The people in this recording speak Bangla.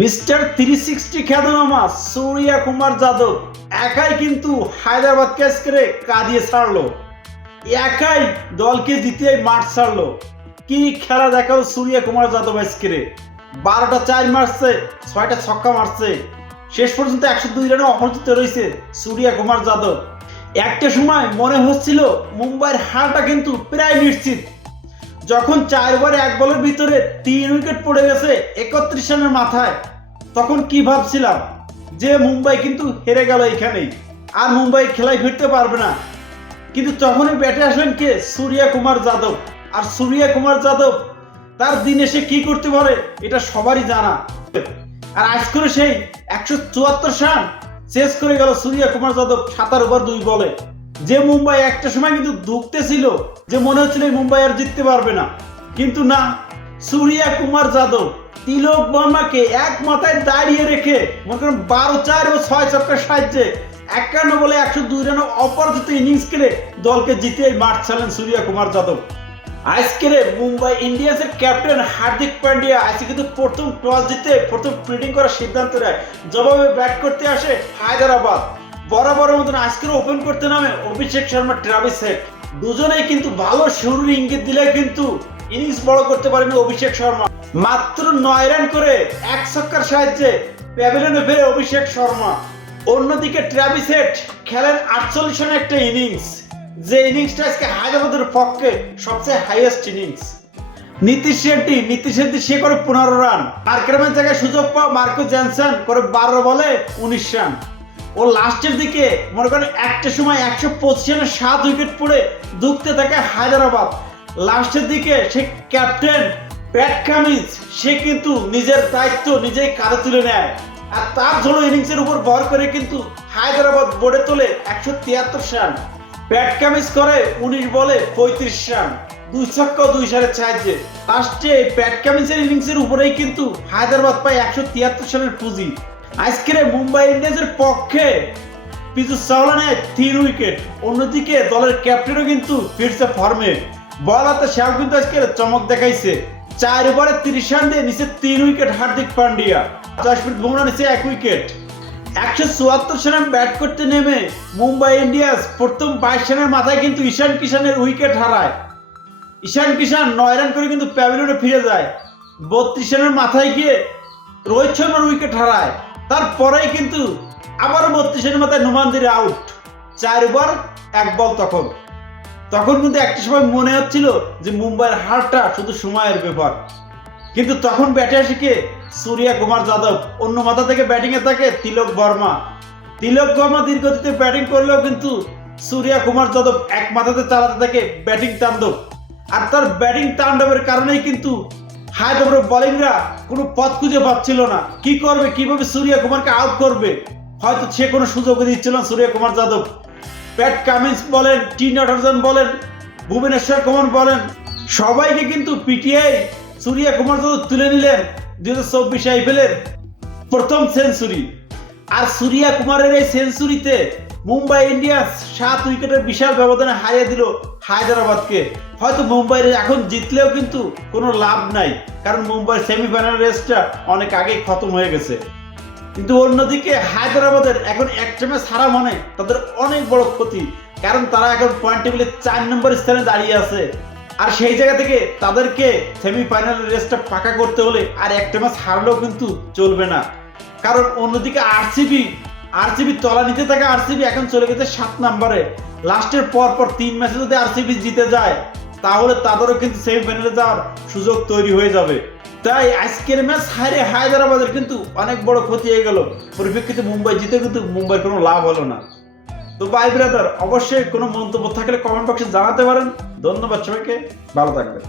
মিস্টার 360 খ্যাতনামা সূর্যা কুমার যাদব একাই কিন্তু হায়দ্রাবাদকে আজকে কাঁদিয়ে ছাড়লো। একাই দলকে জিতিয়ে মাঠ ছাড়লো। কি খেলা দেখালো সূর্যা কুমার যাদব আজকে। 12টা 4 মারছে, 6টা ছক্কা মারছে, শেষ পর্যন্ত 102 রানে অপরাজিত রয়েছে সূর্যা কুমার যাদব। একটা সময় মনে হচ্ছিল মুম্বাইয়ের হারটা কিন্তু প্রায় নিশ্চিত। যখন 4 ওভারে 1 বলের ভিতরে 3 উইকেট পড়ে গেছে 31 রানের মাথায়, তখন কি ভাবছিলাম যে মুম্বাই কিন্তু হেরে গেল এখানেই, আর মুম্বাই খেলায় ফিরতে পারবে না। কিন্তু তখনই ব্যাটে আসলেন কে? সূর্যা কুমার যাদব। আর সূর্যা কুমার যাদব তার দিনে সে কি করতে পারে এটা সবারই জানা। আর আজ করে সেই 174 রান শেষ করে গেল সূর্যা কুমার যাদব 7 ওভার 2 বলে। যে মুম্বাই একটা সময় কিন্তু ধুঁকতেছিল, যে মনে হচ্ছিল এই মুম্বাই আর জিততে পারবে না, কিন্তু না, সূর্যা কুমার যাদব তিলক বর্মাকে এক মাথায় দাঁড়িয়ে রেখে মনে করেন 12-4 ও 6 ছক্কার সাহায্যে 51 বলে 102 রানে অপরাজিত ইনিংস খেলে দলকে জিতিয়ে মাঠ ছাড়লেন সূর্যা কুমার যাদব। আজকের মুম্বাই ইন্ডিয়ান্সের ক্যাপ্টেন হার্দিক পান্ডিয়া আজকে কিন্তু প্রথম টস জিতে প্রথম ফিল্ডিং করার সিদ্ধান্ত নেয়। জবাবে ব্যাট করতে আসে হায়দ্রাবাদ। বরাবরের মতন আজকের ওপেন করতে নামে অভিষেক শর্মা, ট্রাভিস হেড। দুজনেই কিন্তু ভালো শুরুর ইঙ্গিত দিলে কিন্তু ইনিংস বড় করতে পারেনি অভিষেক শর্মা। মাত্র 9 রান করে 1 ছক্কার সাহায্যে প্যাভিলিয়নে ফেরে অভিষেক শর্মা। অন্যদিকে ট্রাভিস হেড খেলেন 48 রানের একটা ইনিংস, যে ইনিংসটা আজকে হায়দ্রাবাদের পক্ষে সবচেয়ে হাইয়েস্ট ইনিংস। নীতিশ রেড্ডি সে করে 15 রান। মার্কারের জায়গায় সুযোগ পাওয়া মার্কো জনসন করে 12 বলে 19 রান। ও লাস্টের দিকে মনে করেন একটা সময় 125 রানে 7 উইকেট পড়ে ধুঁকতে থাকে হায়দ্রাবাদ। লাস্টের দিকে সে ক্যাপ্টেন প্যাট কামিন্স সে কিন্তু নিজের দায়িত্ব নিজেই কাঁধে তুলে নেয়, আর তার ঝোলো ইনিংসের উপর ভর করে কিন্তু হায়দ্রাবাদ বোর্ডে তোলে 173 রান। প্যাট কামিন্স করে 19 বলে 35 রান, 2 ছক্কা ও 2 চারের সাহায্যে। লাস্টে প্যাট কামিন্সের ইনিংসের উপরেই কিন্তু হায়দ্রাবাদ পায় 173 রানের পুঁজি। আজকের মুম্বাই ইন্ডিয়ান্সের পক্ষে পিছু চাওলা নেয় 3 উইকেট। অন্যদিকে দলের ক্যাপ্টেনও কিন্তু ফিরছে ফর্মে। বল হাতে সেও কিন্তু আজকে চমক দেখাইছে। 4 ওভারে 30 রান দিয়ে নিচে 3 উইকেট হার্দিক পান্ডিয়া। জশপ্রীত বুমরা নিচে 1 উইকেট। 174 রান ব্যাট করতে নেমে মুম্বাই ইন্ডিয়ান্স প্রথম 22 রানের মাথায় কিন্তু ঈশান কিষানের উইকেট হারায়। ঈশান কিষান 9 রান করে কিন্তু প্যাভিলিয়নে ফিরে যায়। 32 রানের মাথায় গিয়ে রোহিত শর্মার উইকেট হারায়। তারপরেই কিন্তু আবারও 32 রানের মাথায় নুমানদির আউট। 4 ওভার 1 বল। তখন কিন্তু একটা সময় মনে হচ্ছিল যে মুম্বাইয়ের হারটা শুধু সময়ের ব্যাপার। কিন্তু তখন ব্যাটে আসে কে? সূর্যা কুমার যাদব। অন্য মাথা থেকে ব্যাটিংয়ে থাকে তিলক বর্মা দীর্ঘগতিতে ব্যাটিং করলেও কিন্তু সূর্যা কুমার যাদব এক মাথাতে চালাতে থাকে ব্যাটিং তাণ্ডব। আর তার ব্যাটিং তাণ্ডবের কারণেই কিন্তু হায়দ্রাবাদের বোলিংরা কোনো পথ খুঁজে পাচ্ছিল না। কি করবে, কিভাবে সূর্যা কুমারকে আউট করবে, হয়তো সে কোনো সুযোগই দিচ্ছিল না সূর্যা কুমার যাদব। প্যাট কামিন্স বলেন, টি নটরাজন বলেন, ভুবনেশ্বর কুমার বলেন, সবাইকে কিন্তু পিটিআই সূর্যা কুমার যাদব তুলে নিলেন 2024 আইপিএলের প্রথম সেঞ্চুরি। আর সূর্যা কুমারের এই সেঞ্চুরিতে মুম্বাই ইন্ডিয়ান্স 7 উইকেটের বিশাল ব্যবধানে হারিয়ে দিল হায়দ্রাবাদকে। হয়তো মুম্বাইয়ের এখন জিতলেও কিন্তু কোনো লাভ নাই, কারণ মুম্বাইয়ের সেমিফাইনাল রেসটা অনেক আগেই খতম হয়ে গেছে। কিন্তু অন্যদিকে হায়দ্রাবাদের এখন একটা ম্যাচ হারা মানে তাদের অনেক বড় ক্ষতি, কারণ তারা এখন পয়েন্ট টেবিলে 4 নম্বর স্থানে দাঁড়িয়ে আছে। আর সেই জায়গা থেকে তাদেরকে সেমিফাইনাল রেসটা পাকা করতে হলে আর একটা ম্যাচ হারলেও কিন্তু চলবে না। কারণ অন্যদিকে আরসিবি তলা নিতে থাকে। আরসিবি এখন চলে গেছে 7 নম্বরে। লাস্টের পর 3 ম্যাচে যদি আরসিবি জিতে যায় তাহলে তাদেরও কিন্তু সেমিফাইনালে যাওয়ার সুযোগ তৈরি হয়ে যাবে। তাই আজকের ম্যাচ হারে হায়দ্রাবাদের কিন্তু অনেক বড় ক্ষতি হয়ে গেল। পরিপ্রেক্ষিতে মুম্বাই জিতে কিন্তু মুম্বাইয়ের কোনো লাভ হলো না। তো ভাই ব্রাদার, অবশ্যই কোনো মন্তব্য থাকলে কমেন্ট বক্সে জানাতে পারেন। ধন্যবাদ সবাইকে, ভালো থাকবেন।